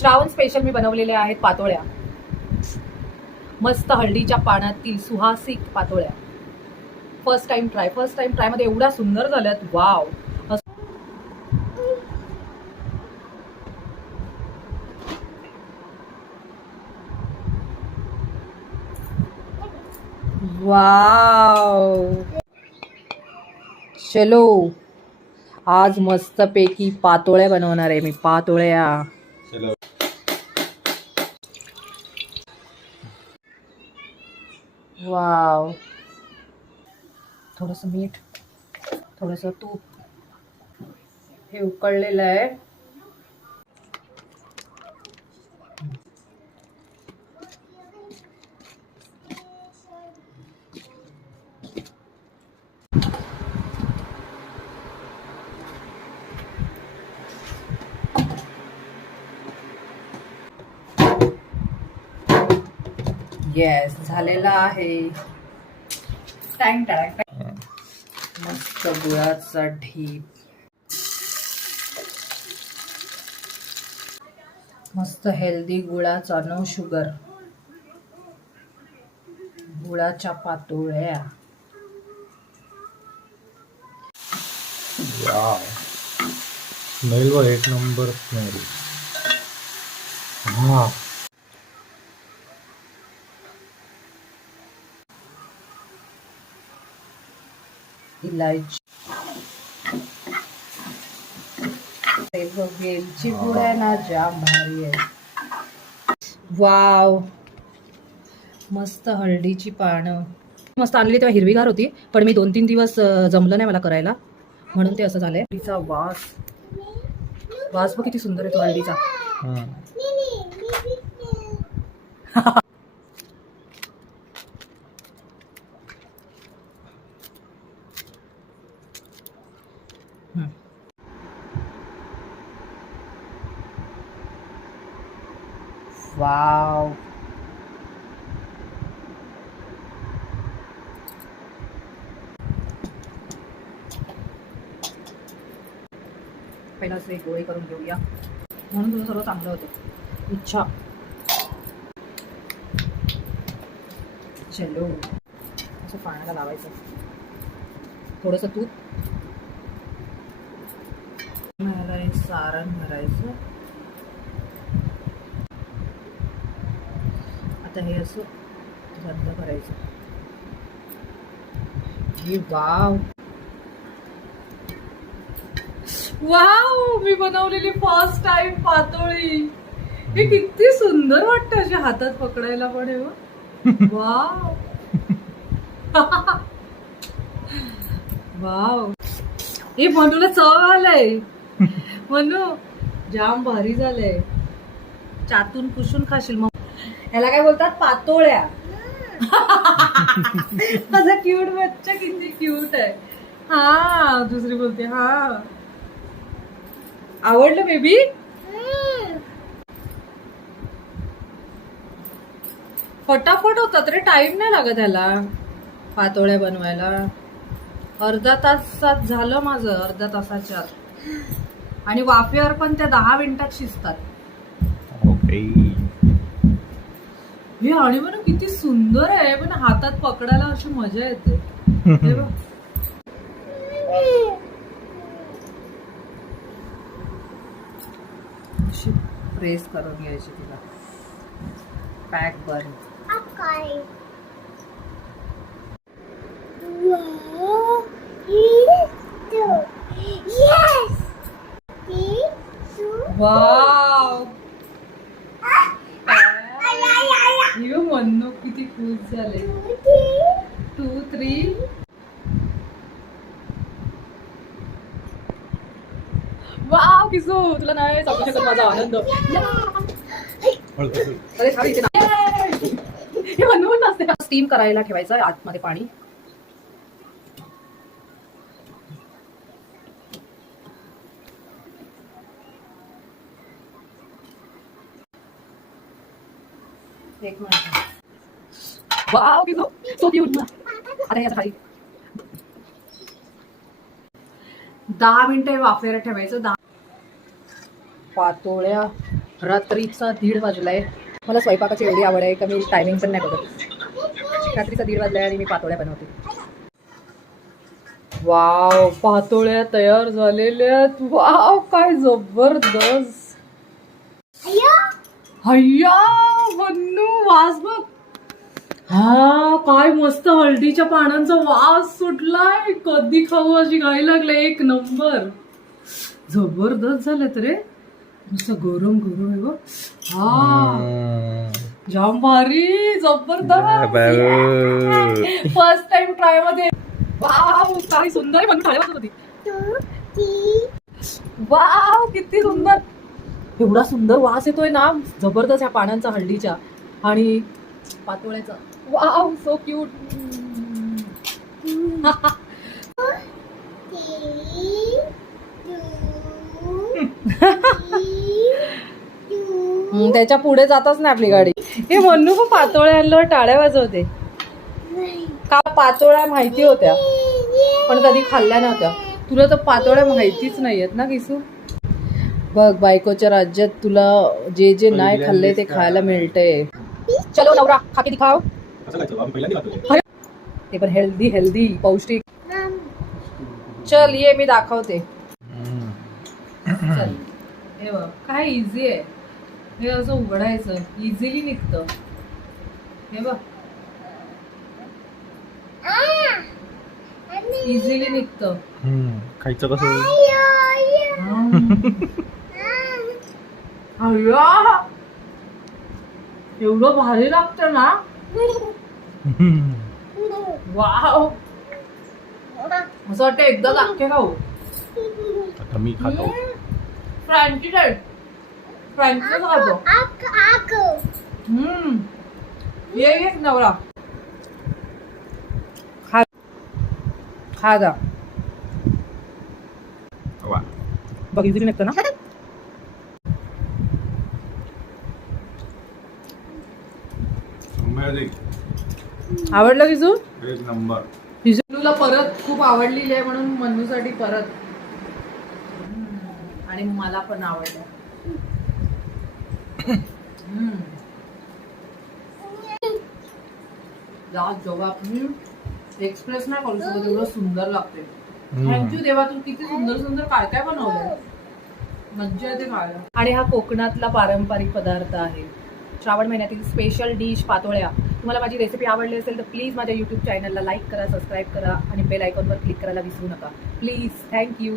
Shravan special मी बनवलेल्या आहेत पातोळ्या. मस्त हळदीच्या पाण्यातील सुहासिक पातोळ्या. First time try first time ट्रायमध्ये एवढ्या सुंदर झाल्यात. वाव वाव चलो. आज मस्तपैकी पातोळ्या बनवणार आहे मी पातोळ्या. चलो वाव थोडंसं मीठ थोडंसं तूप। हे उकळलेलं आहे येस झालेलं आहे. मस्त गुळाचा ढीप. मस्त हेल्दी गुळाचा नो शुगर गुळाच्या पातोळ्या. स्मेल बघ एक नंबर स्मेल हा इलायची. वेलची पूड आहे ना जाम भारी आहे. वाव. मस्त हळदीची पानं. मस्त आणलेली तेव्हा हिरवीगार होती पण मी दोन तीन दिवस जमलं नाही मला करायला. म्हणून ते असं झालंय. हळदीचा वास. वास बघ किती सुंदर आहे तो हळदीचा. वाव. पहिला असे गोळे करून घेऊया. म्हणून तुझं सर्व चांगलं होतं. इच्छा. चलो असं पाण्याला लावायचं. थोडंसं तूप. मला सारण भरायचं आता हे असं रद्द करायचं. हे वाव. वाव मी बनवलेली फर्स्ट टाइम पातोळी. हे किती सुंदर वाटतं अशा हातात पकडायला पण हे वाव. वाव. हे मनूला चव आलंय. मनू जाम भारी झालंय. चातून पुसून खाशील मग ह्याला काय बोलतात? पातोळ्या. माझा क्यूट बच्चा किती क्यूट आहे. हा दुसरी बोलते हा. आवडलं बेबी फटाफट होतात रे टाइम नाही लागत ह्याला. पातोळ्या बनवायला. अर्धा तासात झालं माझं अर्धा तासाच्या आत. आणि वाफेवर पण त्या दहा मिनिटात शिजतात. ओके हे आणि म्हणून किती सुंदर आहे पण हातात पकडायला अशी मजा येते. हे बघ. अशी प्रेस करून घ्यायची तिला. पॅक बन वाव पन्नू किती खुश झाले? टू थ्री वाव किसू तुला नाही सांगू शकत माझा आनंद. अरे थांब इथे हे म्हणून नसते स्टीम करायला ठेवायचं आतमध्ये पाणी. एक मिनिट. ना आता याचा खाली. दहा मिनिटं वाफेवर ठेवायचं. दहा पातोळ्या. रात्रीचा दीड वाजलाय. मला स्वयंपाकाची एवढी आवड आहे का मी टायमिंग पण नाही बघत. रात्रीचा दीड वाजलाय आणि मी पातोळ्या बनवते. वाव पातोळ्या तयार झालेल्या. वाव काय जबरदस्त. हय्या बन्नू वास बघ. हा काय मस्त हळदीच्या पानांचा वास सुटलाय. कधी खाऊ अशी घाई लागले. एक नंबर. जबरदस्त झालेत रे. नुसतं गरम गरम आहे बघ. हा. जाम भारी. जबरदस्त. First time ट्रायमध्ये. वाव काय सुंदर आहे पण खायला होती. वाव किती सुंदर. एवढा सुंदर वास येतोय ना. जबरदस्त या पानांचा हळदीच्या. आणि पातोळ्याचा. वाव सो क्यूट त्याच्या पुढे जातच नाही आपली गाडी. हे म्हणू पण पातोळ्या आणल्यावर टाळ्या वाजवते. का पातोळ्या माहिती होत्या? पण कधी खाल्ल्या नव्हत्या. तुला तर पातोळ्या माहितीच नाही आहेत ना किसू? बघ बायकोच्या राज्यात तुला जे जे नाही खाल्ले ते खायला मिळते चलो नवरा खा के दिखाओ ते पण हेल्दी हेल्दी पौष्टिक. चल ये मी दाखवते. चल. हे बघ काय इझी आहे. हे असं उघडायचं इझिली निघतं. हे बघ. इझिली निघतं. खायचं कसं? अय्या! एवढं भारी लागतं ना? वाव. असं वाटतं एकदा अख्खे खाऊ आता मी खातो. फ्रँकी टाईप फ्रँकीच खातो. हम्म. ये ये नवरा. खा. खा जा. वा. बघ इझिली निघतं ना आवडलं की तू? एक नंबर. तुला परत खूप आवडलेली आहे म्हणून मनूसाठी परत. आणि मला पण आवडलं. हम्म. लास्ट जेव्हा मी एक्सप्रेस नाही करू शकत एवढं सुंदर लागते थँक्यू देवा तू किती सुंदर सुंदर काय काय बनवलंय? मज्जा येते खायला. आणि हा कोकणातला पारंपरिक पदार्थ आहे. श्रावण महिन्यातील स्पेशल डिश पातोळ्या. तुम्हाला माझी रेसिपी आवडली असेल तर प्लीज माझ्या यूट्यूब चॅनलला लाईक करा सबस्क्राईब करा आणि बेल आयकॉनवर क्लिक करायला विसरू नका. Please thank you